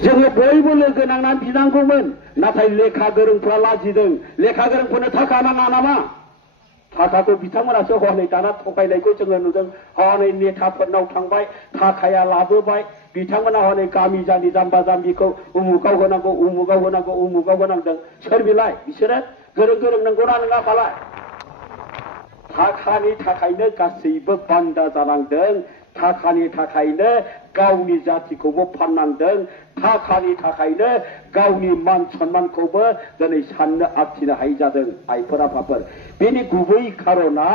जोङो बयबो लोगो नांनानै बिनांगौमोन नाथाय लेखा गोरोंफ्रा लाजिदों लेखा गोरोंफोरनो थाखा नाङा नामा थाखाखौ बिथांमोनासो हनै दाना थगायनायखौ जोङो नुदों हनै नेताफोरनाव थांबाय थाखाया लाबोबाय बिथांमोना हनै गामि जानि जाम्बा जाम्बिखौ उमुगाव होनांगौ उमुगाव होनांगौ उमुगाव होनांदों सोर बिलाय बिसोरो गोरों गोरों नंगौना नङा फालाय थाखानि थाखायनो गासैबो बान्दा जानांदों थाखानि थाखायनो गावनि जातिखौबो फाननांदों थाखानि थाखायनो गावनि मान सन्मानखौबो दिनै साननो आखिनो हायि जादों आइफोर आफाफोर बेनि गुबै खारना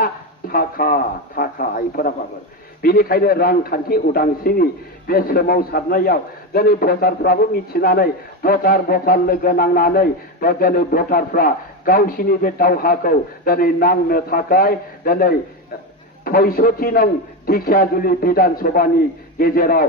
थाखा थाखा आइफोर आफाफोर बेनिखायनो रांखान्थि उदांस्रिनि बे सोमावसारनायाव दिनै भटारफ्राबो मिथिनानै भटार लोगो नांनानै दिनै भटारफ्रा गावसिनि बे दावहाखौ दिनै नांनो थाखाय दिनै 65 नं ढेकियाजुलि बिधान सभानि गेजेराव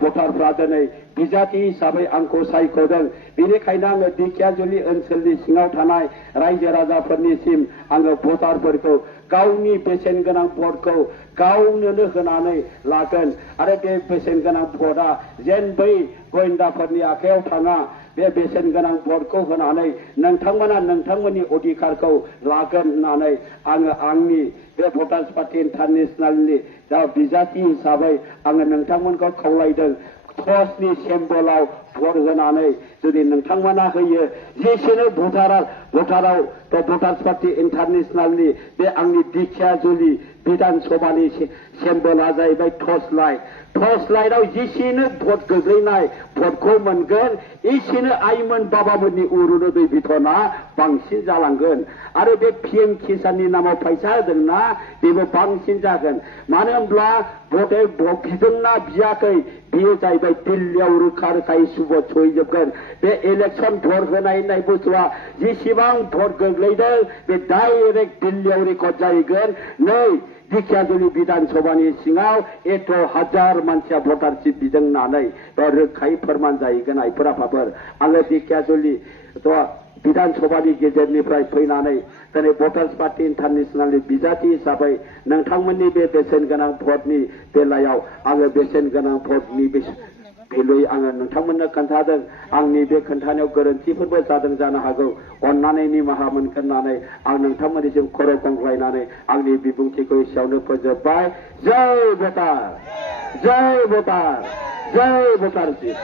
भटारफ्रा दिनै बिजाथि हिसाबै आंखौ सायख'दों बेनिखायनो आङो ढेकियाजुलि ओनसोलनि सिङाव थानाय रायजो राजाफोरनिसिम आङो भटारफोरखौ गावनि बेसेन गोनां भटखौ गावनो होनानै लागोन आरो बे बेसेन गोनां भटआ जेन बै गोयेन्दाफोरनि आखायाव थाङा बे बेसेन गोनां भटखौ होनानै नोंथांमोना नोंथांमोननि अधिकारखौ लागोन होननानै आङो आंनि बे भटार्स पार्टी इन्टारनेशनेलनि दा बिजाथि हिसाबै आङो नोंथांमोनखौ खावलायदों टसनि सिम्बलाव भट होनानै जुदि नोंथांमोना होयो जेसेनो भटाराव भटार्स पार्टी इन्टारनेशनेलनि बे आंनि ढेकियाजुलि बिधान सभानि सिम्बला जाहैबाय टर्च लाइटआव जेसेनो भट गोग्लैनाय भटखौ मोनगोन एसेनो आइमोन बाबामोननि अरुणोदय बिथना बांसिन जालांगोन आरो बे पिएम किसाननि नामाव फैसा होदोंना बेबो बांसिन जागोन मानो होनब्ला भटे बिदोंना बियाखै बेयो जाहैबाय दिल्लीयाव रोखा रोखायै सुबुत सहैजोबगोन बे इलेक्सन भट होनाय बुस्थुआ जेसेबां भट गोग्लैदों बे डाइरेक्ट दिल्लीयाव रेकर्ड जाहैगोन नै ढेकियाजुलि बिधान सभानि सिङाव एथ' हाजार मानसिया भटारशिप बिदों होननानै रोखायै फोरमान जाहैगोन आइफोर आफाफोर आङो ढेकियाजुलि बिधान सभानि गेजेरनिफ्राय फैनानै दिनै भटार्स पार्टी इन्टारनेशनेलनि बिजाथि हिसाबै नोंथांमोननि बे बेसेन गोनां भटनि बेलायाव आङो बेसेन गोनां भटनि भेलुयै आङो नोंथांमोननो खोन्थादों आंनि बे खोन्थानायाव गोरोन्थिफोरबो जादों जानो हागौ अननानै निमाहा मोनगोन होननानै आं नोंथांमोननिसिम खर' गंग्लायनानै आंनि बिबुंथिखौ एसेयावनो फोजोबबाय जय भटार जय भटार जय भटारशिप